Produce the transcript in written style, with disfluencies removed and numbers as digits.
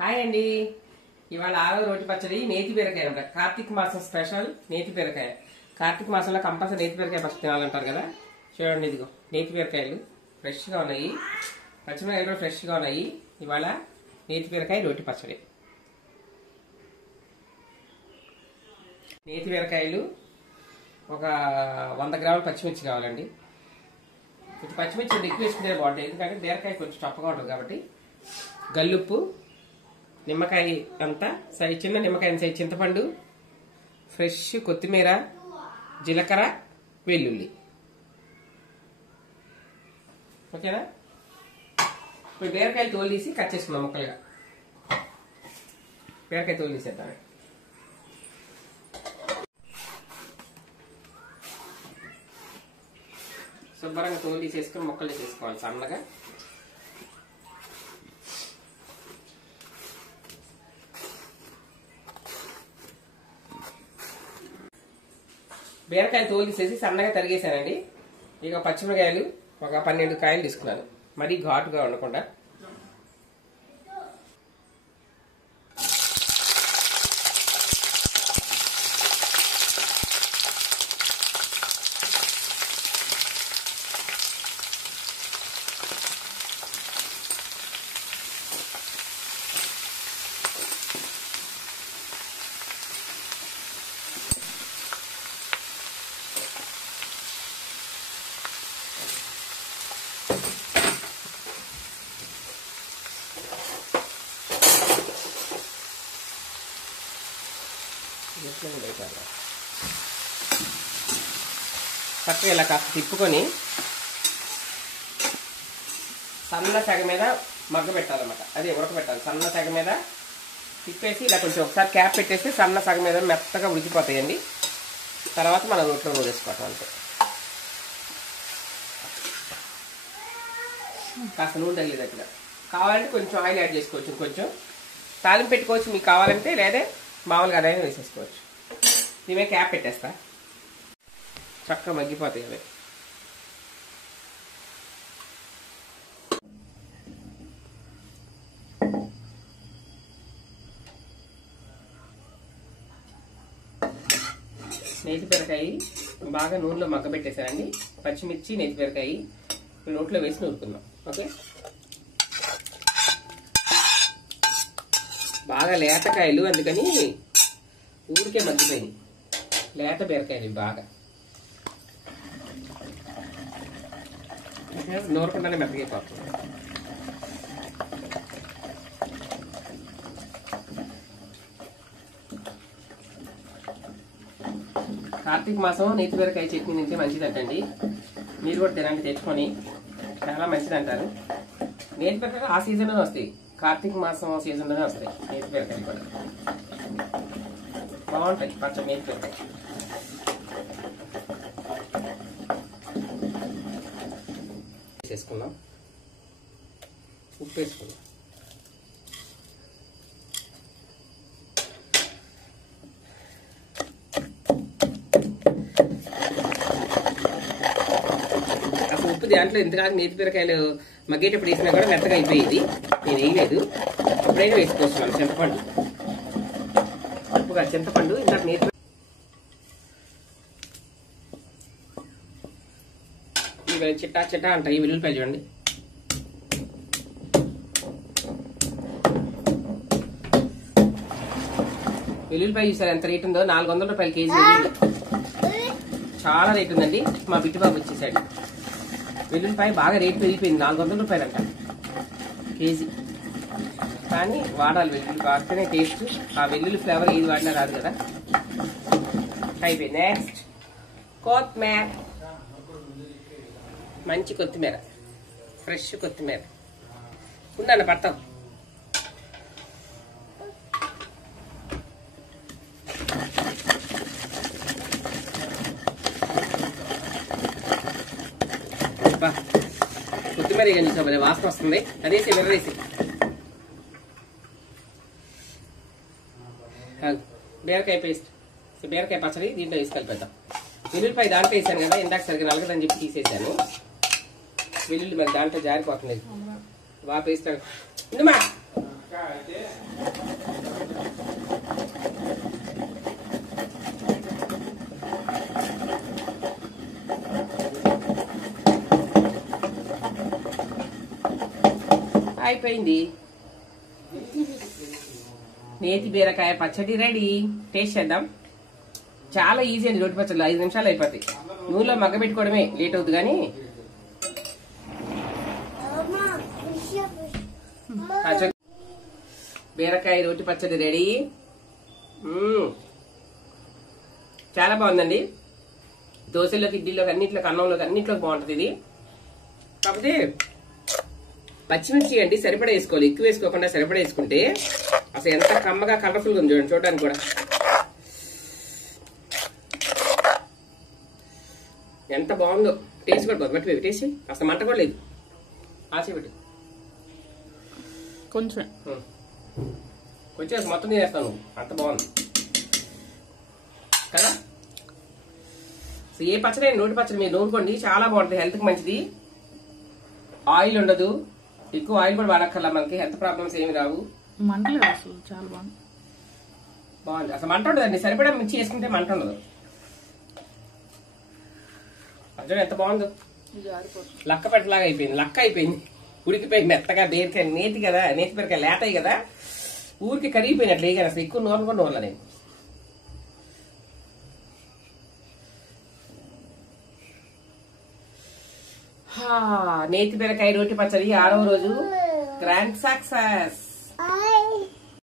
Hi అండి. ఇవాళ ఆరో రోటి పచ్చడి నేతి బీరకాయ అంట. కార్తీక మాసం స్పెషల్ నేతి బీరకాయ. కార్తీక మాసంలో కంపల్సరీ నేతి బీరకాయ పచ్చడి తినాలంటారు కదా. చూడండి, ఇదిగో నేతి బీరకాయలు ఫ్రెష్గా ఉన్నాయి, పచ్చిమిరకాయలు కూడా ఫ్రెష్గా ఉన్నాయి. ఇవాళ నేతి బీరకాయ రోటి పచ్చడి. నేతి బీరకాయలు ఒక 100 గ్రాముల పచ్చిమిర్చి కావాలండి. కొంచెం పచ్చిమిర్చి ఎక్కువ వేసుకుంటే బాగుంటాయి, ఎందుకంటే బీరకాయ కొంచెం చప్పగా ఉంటుంది కాబట్టి. గల్లుప్పు, నిమ్మకాయ అంతా చిన్న నిమ్మకాయ సైజ్ చింతపండు, ఫ్రెష్ కొత్తిమీర, జీలకర్ర, వెల్లుల్లి. ఓకేనా? ఇప్పుడు బీరకాయలు తోలు తీసి కట్ చేసుకుందాం ముక్కలుగా. బీరకాయ తోలు తీసేద్దాం. శుభ్రంగా తోలు తీసేసుకొని ముక్కలు తీసేసుకోవాలి సన్నగా. బీరకాయలు తోలు తీసేసి సన్నగా తరిగేసానండి. ఇక పచ్చిమిరకాయలు ఒక 12 కాయలు తీసుకున్నాను, మరీ ఘాటుగా ఉండకుండా. చక్కగా ఇలా కాస్త తిప్పుకొని సన్న సెగ మీద మగ్గ పెట్టాలన్నమాట. అదే ఉడకబెట్టాలి. సన్న సెగ మీద తిప్పేసి ఇలా కొంచెం ఒకసారి క్యాప్ పెట్టేస్తే సన్న సెగ మీద మెత్తగా ఉడికిపోతాయండి. తర్వాత మనం రోట్లో నూరేసుకోవటం అంతే. కాస్త నూనె తగిలేదట్టుగా కావాలంటే కొంచెం ఆయిల్ యాడ్ చేసుకోవచ్చు, కొంచెం తాలింపు పెట్టుకోవచ్చు మీకు కావాలంటే, లేదా మామూలుగా అదైనా వేసేసుకోవచ్చు. దీని క్యాప్ పెట్టేస్తా, చక్కగా మగ్గిపోతాయి అవి. నేతి బీరకాయ బాగా నూనెలో మగ్గబెట్టేసానండి. పచ్చిమిర్చి, నేతి బీరకాయ నోట్లో వేసి నూరుకుందాం. ఓకే, బాగా లేతకాయలు అందుకని ఊరికే మగ్గిపోయింది. లేత బీరకాయలు బాగా నూరకుండానే మెత్తగైపోతుంది. కార్తీక మాసం నేతి బీరకాయ చట్నీ తింటే మంచిదంటండి. మీరు కూడా తినండి, తెచ్చుకొని. చాలా మంచిది అంటారు. నేతి బీరకాయలు ఆ సీజన్లోనే వస్తాయి, కార్తీక మాసం సీజన్లోనే వస్తాయి నేతి బీరకాయలు కూడా. బాగుంటాయి పచ్చడి నేతి బీరకాయ. వేసుకుందాం, ఉప్పు వేసుకుందాం. అసలు ఉప్పు దాంట్లో ఇంతకాలం నేతి బీరకాయలు మగ్గేటప్పుడు వేసినా కూడా మెత్తగా అయిపోయేది. నేను వేయలేదు, ఎప్పుడైనా వేసుకోవచ్చు. మనం చింతపండు, ఉప్పుగా చింతపండు ఇందాక నేతి చిట్టా చిట్టా అంటాయి. ఈ వెల్లుల్లిపాయలు చూడండి, వెల్లుల్లిపాయ చూసారు ఎంత రేట్ ఉందో. 400 రూపాయలు కేజీ వెల్లుల్లి. చాలా రేట్ ఉందండి. మా బిట్టుబాబు వచ్చేసాడు. వెల్లుల్లిపాయ బాగా రేట్ పెరిగిపోయింది, 400 రూపాయలు అంట కేజీ. కానీ వాడాలి, వెల్లుల్లి వాడితేనే టేస్ట్. ఆ వెల్లుల్లి ఫ్లేవర్ ఏది వాడినా రాదు కదా. అయిపోయింది. నెక్స్ట్ కొత్తిమీర, మంచి కొత్తిమీర, ఫ్రెష్ కొత్తిమీర. ఉండండి పడతాం. కొత్తిమీర కానీ వాసన వస్తుంది. అదేసి విర్రేసి బీరకాయ పేస్ట్, బీరకాయ పచ్చడి దీంట్లో వేసి కలిపేద్దాం. వెల్లుల్లిపాయ దాంట్లో వేసాను కదా, ఇందాక సరిగ్గా నలగదని చెప్పి తీసేసాను. వెల్లుల్లి మరి దాంట్లో జారిపోతుంది. బాగా పేస్ట్ అయిపోయింది. నేతి బీరకాయ పచ్చడి రెడీ. టేస్ట్ చేద్దాం. చాలా ఈజీ అండి రోటి పచ్చళ్ళు, 5 నిమిషాలు అయిపోతాయి. నూనెలో మగ్గబెట్టుకోవడమే లేట్ అవుతుంది కానీ బీరకాయ రోటి పచ్చడి రెడీ. చాలా బాగుందండి. దోశలోకి, ఇడ్లీలోకి, అన్నింటిలోకి, అన్నంలోకి, అన్నింటిలోకి బాగుంటుంది ఇది. కాకపోతే పచ్చిమిర్చి అండి సరిపడా వేసుకోవాలి, ఎక్కువ వేసుకోకుండా సరిపడా వేసుకుంటే అసలు ఎంత కమ్మగా కలర్ఫుల్ గా ఉంది చూడండి, చూడడానికి కూడా ఎంత బాగుందో. టేస్ట్ కూడా బాగుంది. బట్టి టేస్ట్ అసలు మంట కూడా లేదు. ఆసేపెట్టు కొంచెం కొంచెం మొత్తం తినేస్తాను, అంత బాగుంది కదా. ఏ పచ్చడి నోటి పచ్చడి మీరు నూరుకోండి, చాలా బాగుంటుంది, హెల్త్కి మంచిది. ఆయిల్ ఉండదు, ఎక్కువ ఆయిల్ కూడా వాడక్కర్లా, మనకి హెల్త్ ప్రాబ్లమ్స్ ఏమి రావు. మంటలేదు అసలు, చాలా బాగుంది. అసలు మంట ఉండదండి, సరిపడా మిర్చి వేసుకుంటే మంట ఉండదు. అర్థం ఎంత బాగుందో. లక్క పెట్టలాగా అయిపోయింది, లక్క అయిపోయింది, ఉడికిపోయింది మెత్తగా. బీరకాయ నేతి కదా, నేతి బీరకాయ లేతాయి కదా, ఊరికి కరిగిపోయినట్లు. వేయగానే అసలు ఎక్కువ నూనె కూడా నూనె నేను. నేతి బీరకాయ రోటి పచ్చడి 6వ రోజు గ్రాండ్ సక్సెస్.